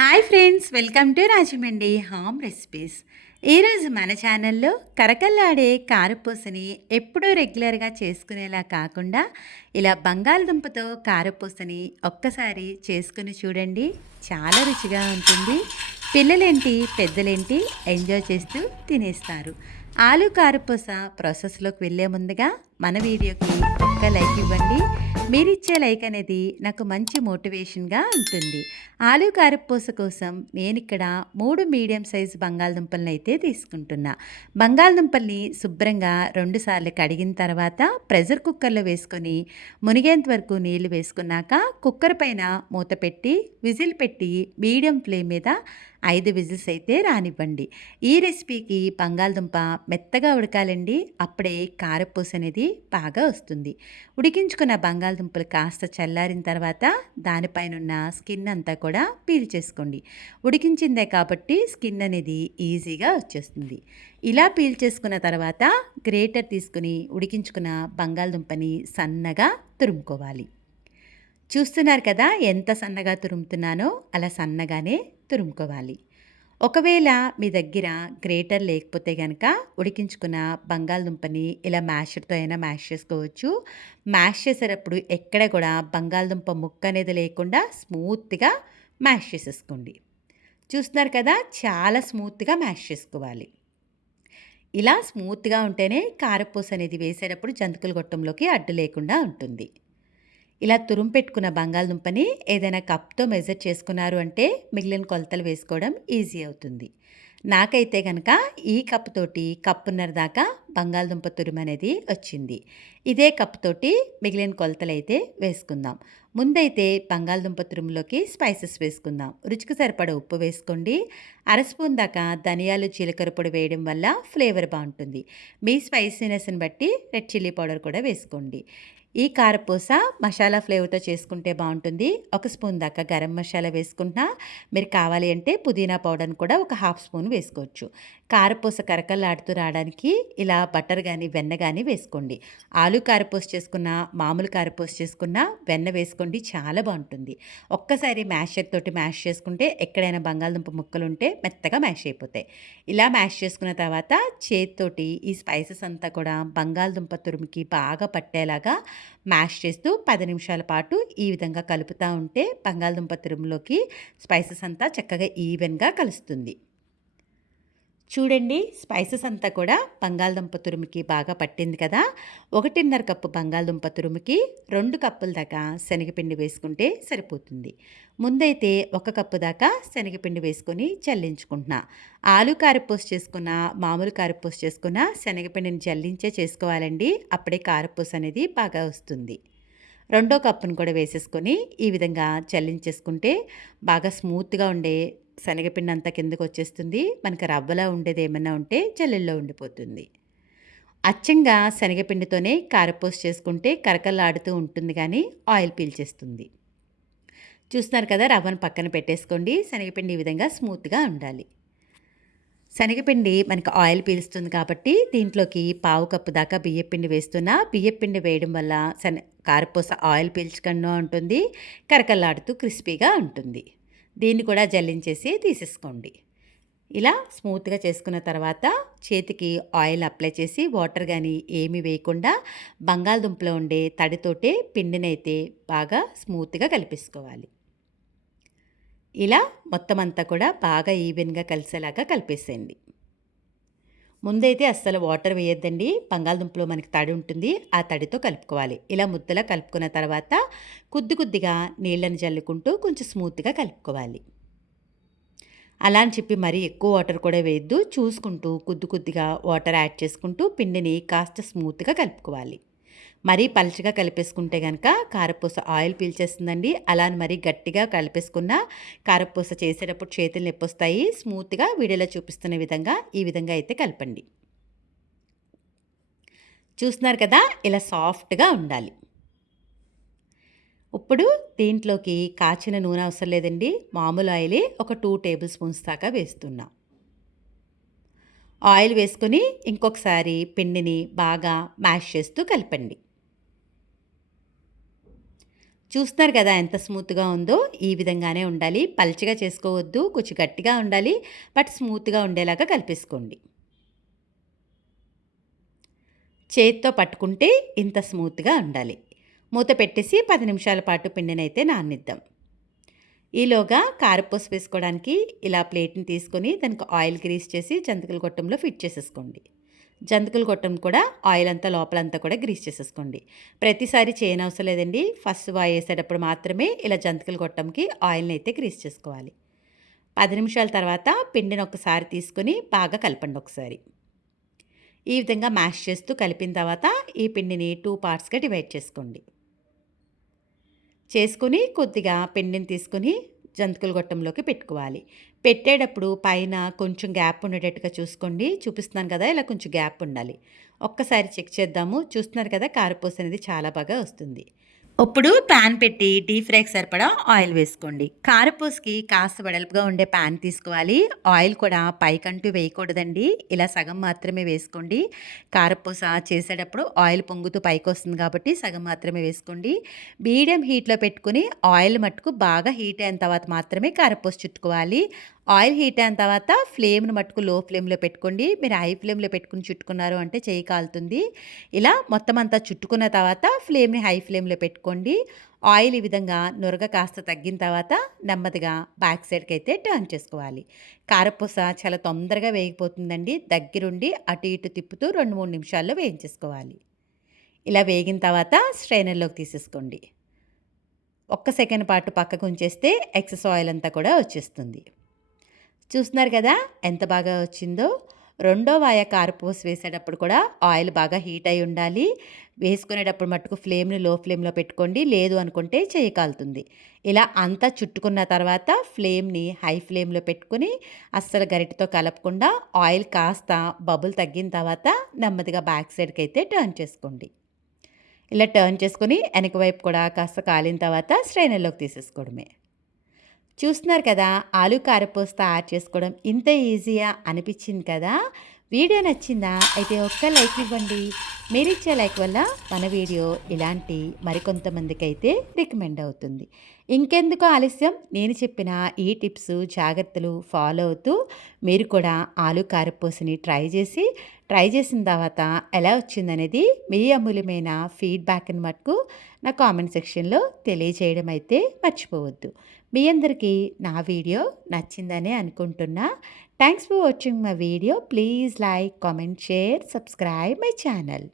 Hi friends, welcome to Rajahmundry home recipes. ఈరోజు మన ఛానల్లో కరకల్లాడే కారపూసని ఎప్పుడూ రెగ్యులర్గా చేసుకునేలా కాకుండా ఇలా బంగాళదుంపతో కారపూసని ఒక్కసారి చేసుకుని చూడండి. చాలా రుచిగా ఉంటుంది. పిల్లలేంటి పెద్దలేంటి ఎంజాయ్ చేస్తూ తినేస్తారు. ఆలు కారపూస ప్రాసెస్లోకి వెళ్ళే ముందుగా మన వీడియోకి ఒక్క లైక్ ఇవ్వండి. మీరిచ్చే లైక్ అనేది నాకు మంచి మోటివేషన్గా ఉంటుంది. ఆలు కారపూస కోసం నేను ఇక్కడ 3 మీడియం సైజు బంగాళదుంపలను అయితే తీసుకుంటున్నా. బంగాళదుంపల్ని శుభ్రంగా 2 సార్లు కడిగిన తర్వాత ప్రెషర్ కుక్కర్లో వేసుకొని మునిగేంత వరకు నీళ్లు వేసుకున్నాక కుక్కర్ పైన మూత పెట్టి విజిల్ పెట్టి మీడియం ఫ్లేమ్ మీద 5 విజిల్స్ అయితే రానివ్వండి. ఈ రెసిపీకి బంగాళదుంప మెత్తగా ఉడకాలండి. అప్పుడే కారపూస అనేది బాగా వస్తుంది. ఉడికించుకున్న బంగాళదుంపలు కాస్త చల్లారిన తర్వాత దానిపైన ఉన్న స్కిన్ అంతా కూడా పీల్ చేసుకోండి. ఉడికించిందే కాబట్టి స్కిన్ అనేది ఈజీగా వచ్చేస్తుంది. ఇలా పీల్ చేసుకున్న తర్వాత గ్రేటర్ తీసుకుని ఉడికించుకున్న బంగాళదుంపని సన్నగా తురుముకోవాలి. చూస్తున్నారు కదా ఎంత సన్నగా తురుముతున్నానో అలా సన్నగానే తురుముకోవాలి. ఒకవేళ మీ దగ్గర గ్రేటర్ లేకపోతే కనుక ఉడికించుకున్న బంగాళదుంపని ఇలా మ్యాషర్తో అయినా మ్యాష్ చేసుకోవచ్చు. మ్యాష్ చేసేటప్పుడు ఎక్కడ కూడా బంగాళదుంప ముక్క అనేది లేకుండా స్మూత్గా మ్యాష్ చేసేసుకోండి. చూస్తున్నారు కదా చాలా స్మూత్గా మ్యాష్ చేసుకోవాలి. ఇలా స్మూత్గా ఉంటేనే కారపూస అనేది వేసేటప్పుడు జంతికల గొట్టంలోకి అడ్డు లేకుండా ఉంటుంది. ఇలా తురుము పెట్టుకున్న బంగాళదుంపని ఏదైనా కప్తో మెజర్ చేసుకున్నారు అంటే మిగిలిన కొలతలు వేసుకోవడం ఈజీ అవుతుంది. నాకైతే కనుక ఈ కప్ తోటి కప్పున్నర దాకా బంగాళదుంప తురుము అనేది వచ్చింది. ఇదే కప్ తోటి మిగిలిన కొలతలు అయితే వేసుకుందాం. ముందైతే బంగాళదుంప తురుములోకి స్పైసెస్ వేసుకుందాం. రుచికి సరిపడ ఉప్పు వేసుకోండి. అర స్పూన్ దాకా ధనియాలు జీలకర్ర పొడి వేయడం వల్ల ఫ్లేవర్ బాగుంటుంది. మీ స్పైసీనెస్ని బట్టి రెడ్ చిల్లీ పౌడర్ కూడా వేసుకోండి. ఈ కారపూస మసాలా ఫ్లేవర్తో చేసుకుంటే బాగుంటుంది. 1 స్పూన్ దాకా గరం మసాలా వేసుకుంటున్నా. మీరు కావాలి అంటే పుదీనా పౌడర్ని కూడా ఒక హాఫ్ స్పూన్ వేసుకోవచ్చు. కారపూస కరకల్లాడుతూ రావడానికి ఇలా బటర్ కానీ వెన్న కానీ వేసుకోండి. ఆలు కారపూస చేసుకున్న మామూలు కారపూస చేసుకున్న వెన్న వేసుకోండి, చాలా బాగుంటుంది. ఒక్కసారి మ్యాషర్ తోటి మ్యాష్ చేసుకుంటే ఎక్కడైనా బంగాళదుంప ముక్కలు ఉంటే మెత్తగా మ్యాష్ అయిపోతాయి. ఇలా మ్యాష్ చేసుకున్న తర్వాత చేతితోటి ఈ స్పైసెస్ అంతా కూడా బంగాళదుంప తురుముకి బాగా పట్టేలాగా మ్యాష్ చేస్తూ 10 నిమిషాల పాటు ఈ విధంగా కలుపుతూ ఉంటే బంగాళదుంప తురుములోకి స్పైసెస్ అంతా చక్కగా ఈవెన్గా కలుస్తుంది. చూడండి, స్పైసెస్ అంతా కూడా బంగాళదుంప తురుముకి బాగా పట్టింది కదా. 1.5 కప్పు బంగాళదుంప తురుముకి 2 కప్పుల దాకా శనగపిండి వేసుకుంటే సరిపోతుంది. ముందైతే 1 కప్పు దాకా శనగపిండి వేసుకొని జల్లించుకుంటున్నా. ఆలు కారపూస చేసుకున్న మామూలు కారపూస చేసుకున్న శనగపిండిని జల్లించే చేసుకోవాలండి. అప్పుడే కారపూస అనేది బాగా వస్తుంది. రెండో కప్పును కూడా వేసేసుకొని ఈ విధంగా చల్లించేసుకుంటే బాగా స్మూత్గా ఉండే శనగపిండి అంతా కిందకు వచ్చేస్తుంది. మనకు రవ్వలా ఉండేది ఏమన్నా ఉంటే జల్లెల్లో ఉండిపోతుంది. అచ్చంగా శనగపిండితోనే కారపూస చేసుకుంటే కరకల్లాడుతూ ఉంటుంది కానీ ఆయిల్ పీల్చేస్తుంది. చూస్తున్నారు కదా, రవ్వను పక్కన పెట్టేసుకోండి. శనగపిండి ఈ విధంగా స్మూత్గా ఉండాలి. శనగపిండి మనకు ఆయిల్ పీలుస్తుంది కాబట్టి దీంట్లోకి పావు కప్పు దాకా బియ్యపిండి వేస్తున్నా. బియ్యపిండి వేయడం వల్ల కారపూస ఆయిల్ పీల్చకుండా ఉంటుంది, కరకల్లాడుతూ క్రిస్పీగా ఉంటుంది. దీన్ని కూడా జల్లించేసి తీసేసుకోండి. ఇలా స్మూత్గా చేసుకున్న తర్వాత చేతికి ఆయిల్ అప్లై చేసి వాటర్ కానీ ఏమీ వేయకుండా బంగాళదుంపలో ఉండే తడితోటే పిండినైతే బాగా స్మూత్గా కలిపేసుకోవాలి. ఇలా మొత్తం అంతా కూడా బాగా ఈవెన్గా కలిసేలాగా కలిపేసేయండి. ముందైతే అస్సలు వాటర్ వేయొద్దండి. బంగాళదుంపలో మనకి తడి ఉంటుంది, ఆ తడితో కలుపుకోవాలి. ఇలా ముద్దలా కలుపుకున్న తర్వాత కొద్దిగా నీళ్ళని జల్లుకుంటూ కొంచెం స్మూత్గా కలుపుకోవాలి. అలా అని చెప్పి మరీ ఎక్కువ వాటర్ కూడా వేయద్దు. చూసుకుంటూ కొద్దిగా వాటర్ యాడ్ చేసుకుంటూ పిండిని కాస్త స్మూత్గా కలుపుకోవాలి. మరీ పలుచగా కలిపేసుకుంటే కనుక కారపూస ఆయిల్ పీల్చేస్తుందండి. అలా అని మరీ గట్టిగా కలిపేసుకున్న కారపూస చేసేటప్పుడు చేతులు నొప్పొస్తాయి. స్మూత్గా వీడియోలో చూపిస్తున్న విధంగా ఈ విధంగా అయితే కలపండి. చూస్తున్నారు కదా, ఇలా సాఫ్ట్గా ఉండాలి. ఇప్పుడు దీంట్లోకి కాచిన నూనె అవసరం లేదండి. మామూలు ఆయిలే ఒక 2 టేబుల్ స్పూన్స్ దాకా వేస్తున్నా. ఆయిల్ వేసుకొని ఇంకొకసారి పిండిని బాగా మ్యాష్ చేస్తూ కలపండి. చూస్తున్నారు కదా ఎంత స్మూత్‌గా ఉందో. ఈ విధంగానే ఉండాలి. పల్చగా చేసుకోవద్దు. కొంచెం గట్టిగా ఉండాలి. బట్ స్మూత్‌గా ఉండేలాగా కలిపేసుకోండి. చేత్తో పట్టుకుంటే ఇంత స్మూత్‌గా ఉండాలి. మూత పెట్టేసి 10 నిమిషాల పాటు పిండినైతే నాననిద్దాం. ఈలోగా కారపూస వేసుకోవడానికి ఇలా ప్లేట్‌ని తీసుకొని దానికి ఆయిల్ గ్రీస్ చేసి జంతికల గొట్టంలో ఫిట్ చేసేసుకోండి. జంతికల గొట్టం కూడా ఆయిల్ అంతా లోపలంతా కూడా గ్రీస్ చేసేసుకోండి. ప్రతిసారి చేయనవసరం లేదండి. ఫస్ట్ వాయేసేటప్పుడు మాత్రమే ఇలా జంతికల గొట్టంకి ఆయిల్‌ని అయితే గ్రీస్ చేసుకోవాలి. 10 నిమిషాల తర్వాత పిండిని ఒకసారి తీసుకొని బాగా కలపండి ఒకసారి. ఈ విధంగా మ్యాష్ చేస్తూ కలిపిన తర్వాత ఈ పిండిని 2 పార్ట్స్‌గా డివైడ్ చేసుకోండి. చేసుకొని కొద్దిగా పిండిని తీసుకొని జంతికల గొట్టంలోకి పెట్టుకోవాలి. పెట్టేటప్పుడు పైన కొంచెం గ్యాప్ ఉండేటట్టుగా చూసుకోండి. చూపిస్తున్నాను కదా! ఇలా కొంచెం గ్యాప్ ఉండాలి. ఒక్కసారి చెక్ చేద్దాము. చూస్తున్నారు కదా! కారపూస అనేది చాలా బాగా వస్తుంది. ఇప్పుడు పాన్ పెట్టి డీప్ ఫ్రైకి సరిపడా ఆయిల్ వేసుకోండి. కారపూసకి కాస్త వెడల్పుగా ఉండే పాన్ తీసుకోవాలి. ఆయిల్ కూడా పైకంటూ వేయకూడదండి. ఇలా సగం మాత్రమే వేసుకోండి. కారపూస చేసేటప్పుడు ఆయిల్ పొంగుతూ పైకొస్తుంది కాబట్టి సగం మాత్రమే వేసుకోండి. మీడియం హీట్‌లో పెట్టుకొని ఆయిల్ మట్టుకు బాగా హీట్ అయిన తర్వాత మాత్రమే కారపూస చుట్టుకోవాలి. ఆయిల్ హీట్ అయిన తర్వాత ఫ్లేమ్‌ని మట్టుకు లో ఫ్లేమ్‌లో పెట్టుకోండి. మీరు హై ఫ్లేమ్‌లో పెట్టుకొని చుట్టుకున్నారు అంటే చెయ్యి కాలుతుంది. ఇలా మొత్తం అంతా చుట్టుకున్న తర్వాత ఫ్లేమ్‌ని హై ఫ్లేమ్‌లో పెట్టుకోండి. ఆయిల్ ఈ విధంగా నురగ కాస్త తగ్గిన తర్వాత నెమ్మదిగా బ్యాక్ సైడ్‌కైతే టర్న్ చేసుకోవాలి. కారపూస చాలా తొందరగా వేగిపోతుందండి. దగ్గరుండి అటు ఇటు తిప్పుతూ 2, 3 నిమిషాల్లో వేయించేసుకోవాలి. ఇలా వేగిన తర్వాత స్ట్రైనర్‌లోకి తీసేసుకోండి. ఒక్క సెకండ్ పాటు పక్కకు ఉంచేస్తే ఎక్సెస్ ఆయిల్ అంతా కూడా వచ్చేస్తుంది. చూస్తున్నారు కదా ఎంత బాగా వచ్చిందో. రెండో వాయ కారపూస వేసేటప్పుడు కూడా ఆయిల్ బాగా హీట్ అయి ఉండాలి. వేసుకునేటప్పుడు మట్టుకు ఫ్లేమ్‌ని లో ఫ్లేమ్‌లో పెట్టుకోండి. లేదు అనుకుంటే చెయ్యి కాలుతుంది. ఇలా అంతా చుట్టుకున్న తర్వాత ఫ్లేమ్‌ని హై ఫ్లేమ్‌లో పెట్టుకొని అస్సలు గరిటెతో కలపకుండా ఆయిల్ కాస్త బబుల్ తగ్గిన తర్వాత నెమ్మదిగా బ్యాక్ సైడ్‌కైతే టర్న్ చేసుకోండి. ఇలా టర్న్ చేసుకొని వెనక వైపు కూడా కాస్త కాలిన తర్వాత స్ట్రైనర్‌లోకి తీసేసుకోవడమే. చూస్తున్నారు కదా! ఆలు కారపూస తయారు చేసుకోవడం ఇంత ఈజీయా అనిపించింది కదా! వీడియో నచ్చిందా? అయితే ఒక్క లైక్ ఇవ్వండి. మీరిచ్చే లైక్ వల్ల మన వీడియో ఇలాంటి మరికొంతమందికైతే రికమెండ్ అవుతుంది. ఇంకెందుకు ఆలస్యం? నేను చెప్పిన ఈ టిప్స్, జాగ్రత్తలు ఫాలో అవుతూ మీరు కూడా ఆలు కారపూసని ట్రై చేసిన తర్వాత ఎలా వచ్చిందనేది మీ అమూల్యమైన ఫీడ్‌బ్యాక్‌ని మట్టుకు నా కామెంట్ సెక్షన్‌లో తెలియజేయడం అయితే మర్చిపోవద్దు. మీ అందరికీ నా వీడియో నచ్చిందనే అనుకుంటున్నా. Thanks for watching my video. Please like, comment, share, subscribe my channel.